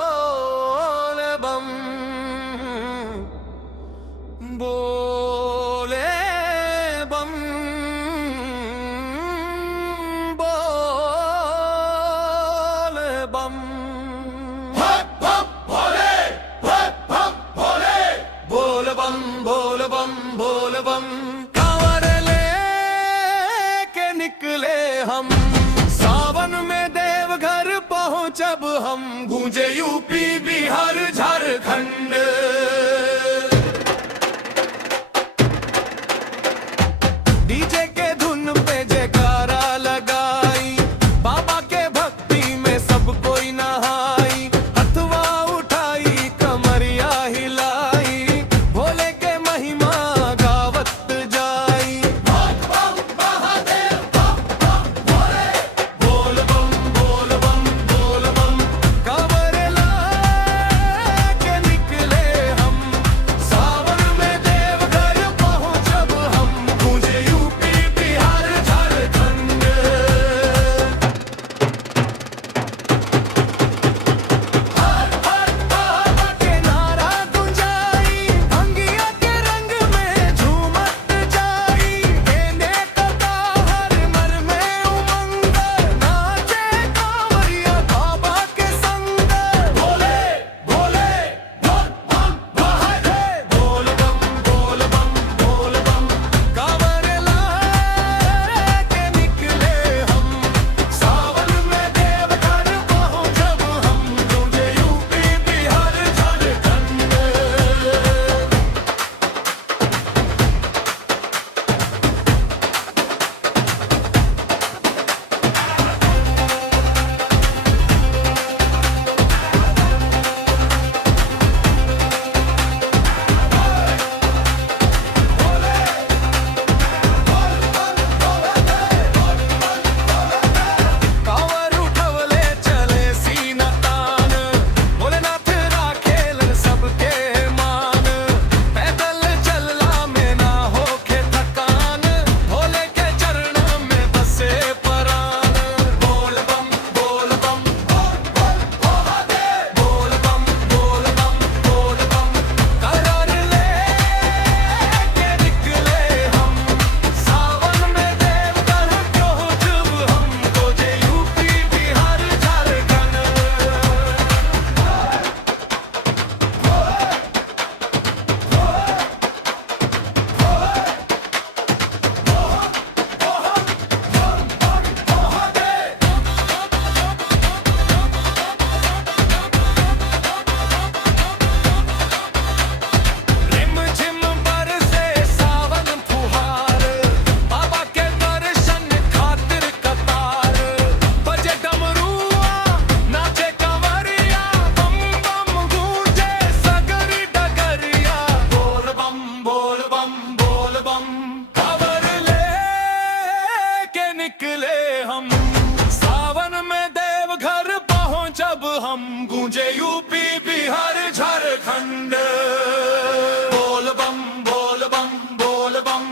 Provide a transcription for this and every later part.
बोले बम बोले बम बोले बम बोल बम बोल बम बोल बम कांवर लेके निकले हम सावन में देवघर पहुंचब हम गूंजे यूपी बिहार झारखंड डीजे के धुन पे जयकारा लगाई बाबा के भक्ति में सब कोई नहाई हथवा उठाई कमरिया हिलाई भोले के महिमा गावत जाई बोल बम बोल बम कांवर लेके निकले हम सावन में देवघर पहुंचब हम गूंजे यूपी बिहार झारखंड के नारा गुंजाई भंगिया के रंग में झूमत जाई गेंदे का हर मर में उमंग नाचे कांवरिया बाबा के संग बोले बोले बोल बम बोल बम कांवर लेके निकले हम सावन में देवघर पहुंचब हम गूंजे यूपी बिहार झारखंड कांवर उठवले चले सीना तान भोलेनाथ राखेलन सबके मान पैदल चलला में ना होखे थकान भोले के चरण में बसे परान बोल बम बोल बम करार लेके निकले हम सावन में देवघर पहुंचब हम गूंजे यूपी बिहार झारखंड रिम झिम बरसे सावन फुहार बाबा के दर्शन खातिर कतार बजे डमरुआ नाचे कंवरिया बम बम गूंजे सगरी डगरिया बोल बम कांवर लेके निकले हम सावन में देवघर पहुंचब हम गूंजे यूपी बिहार झारखंड बोल बम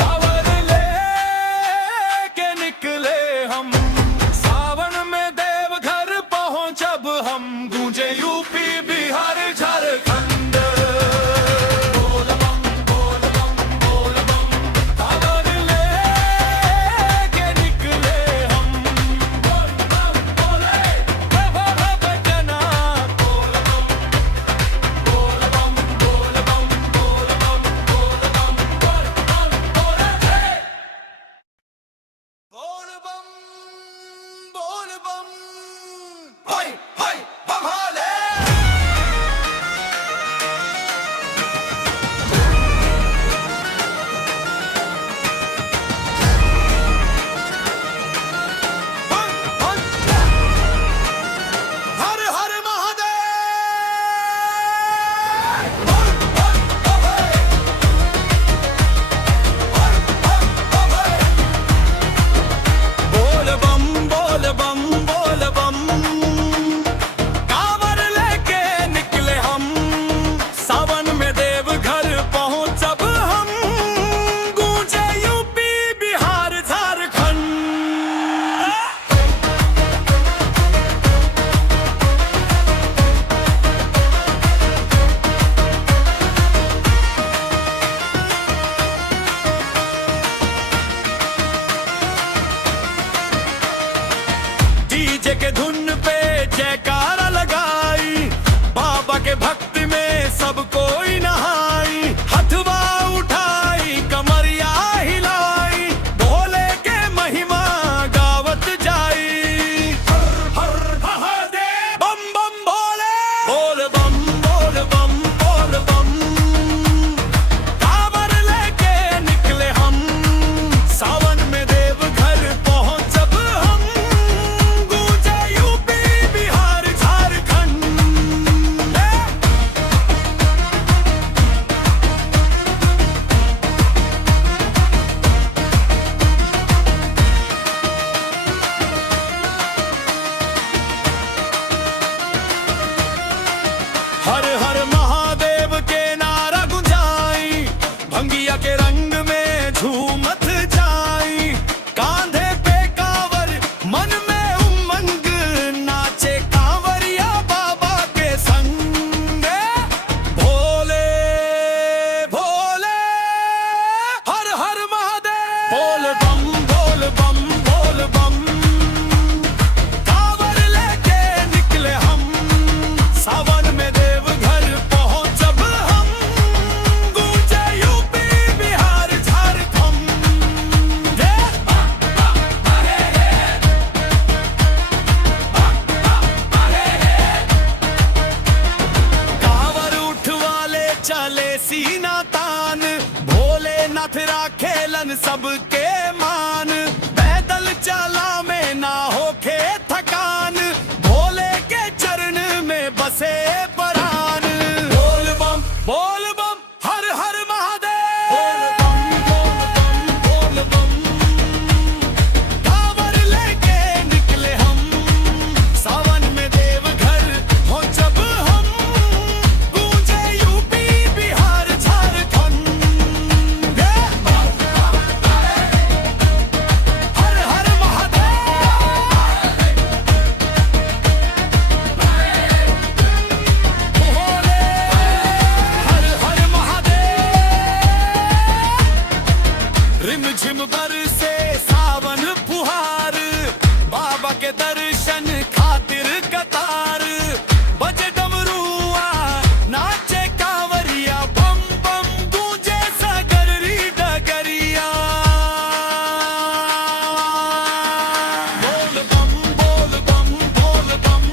कांवर लेके निकले हम सावन में देवघर पहुंचब हम गूंजे यूपी बिहार झारखंड बोल बम कांवर लेके निकले हम बोले बजना बोल बम बोल बम बोल बम कांवर लेके निकले हम सावन में देवघर पहुंच जब हम गूंजे यूपी बिहार झारखंड कांवर उठवाले चले सीना तान भोलेनाथ राखेलन सबके मान पैदल चला में ना होखे थकान भोले के चरण में बसे परान बोल बम हर हर महादेव बोल बम कांवर लेके निकले हम सावन में देवघर हो जब हम गूंजे यूपी बिहार झारखंड हर हर महादेव भोले हर हर महादेव रिमझिम बरसे सावन फुहार बाबा के दर्शन खातिर कतार बजे डमरुआ नाचे कांवरिया बम बम गूंजे सगरी डगरिया बोल बम बोल बम बोल बम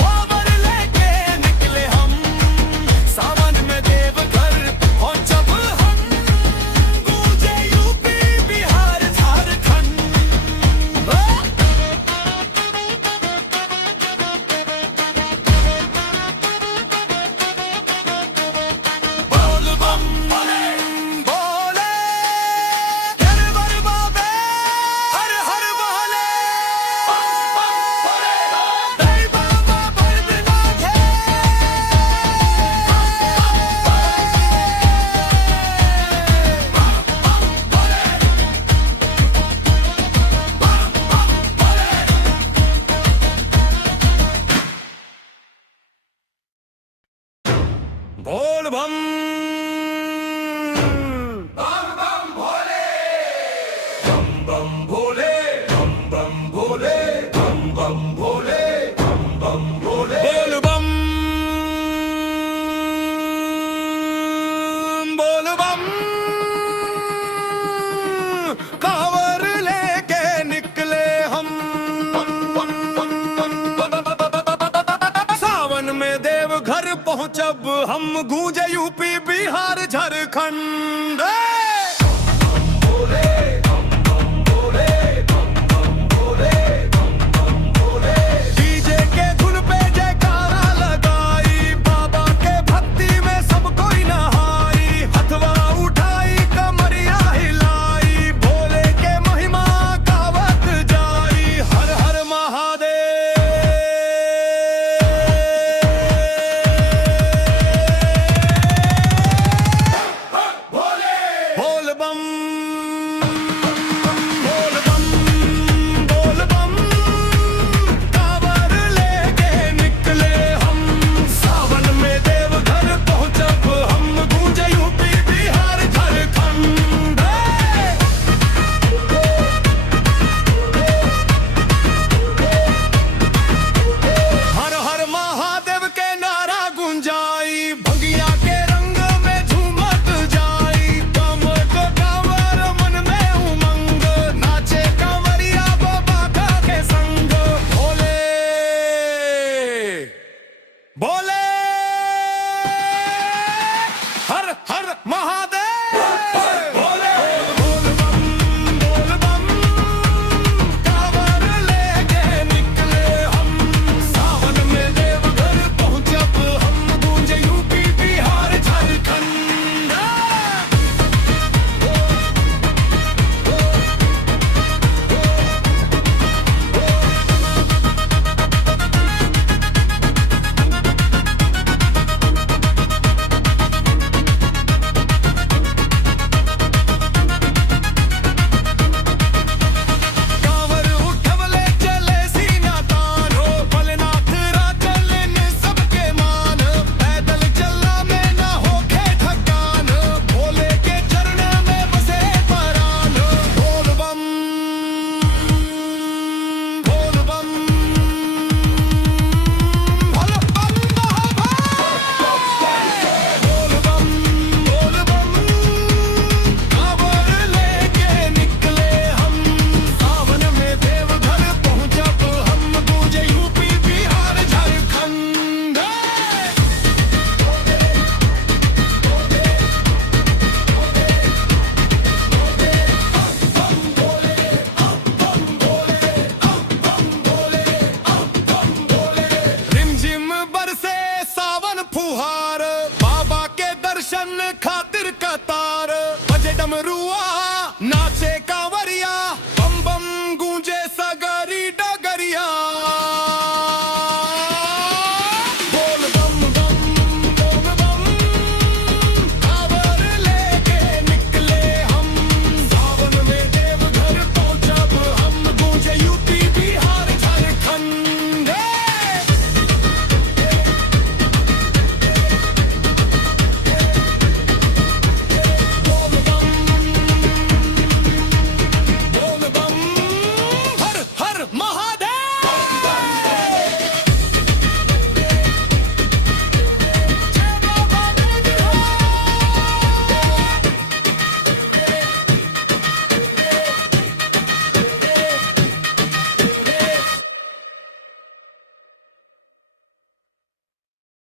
कांवर लेके निकले हम सावन में देवघर हो जब हम गूंजे यूपी बिहार झारखंड बोल बम बोले गिरवर बाबे हर हर बोले जय बाबा भरतनाथ बोल बम बम भोले बम बम भोले बम बम भोले बम बम भोले बम बम भोले बोल बम बोल बम कांवर लेके निकले हम सावन में देवघर पहुंचब हम गूंजे यूपी बिहार झारखंड डीजे के धुन पे जयकारा लगाई बाबा के भक्ति में सब कोई नहाई हथवा उठाई कमरिया हिलाई भोले के महिमा गावत जाई हर हर महादेव नाचे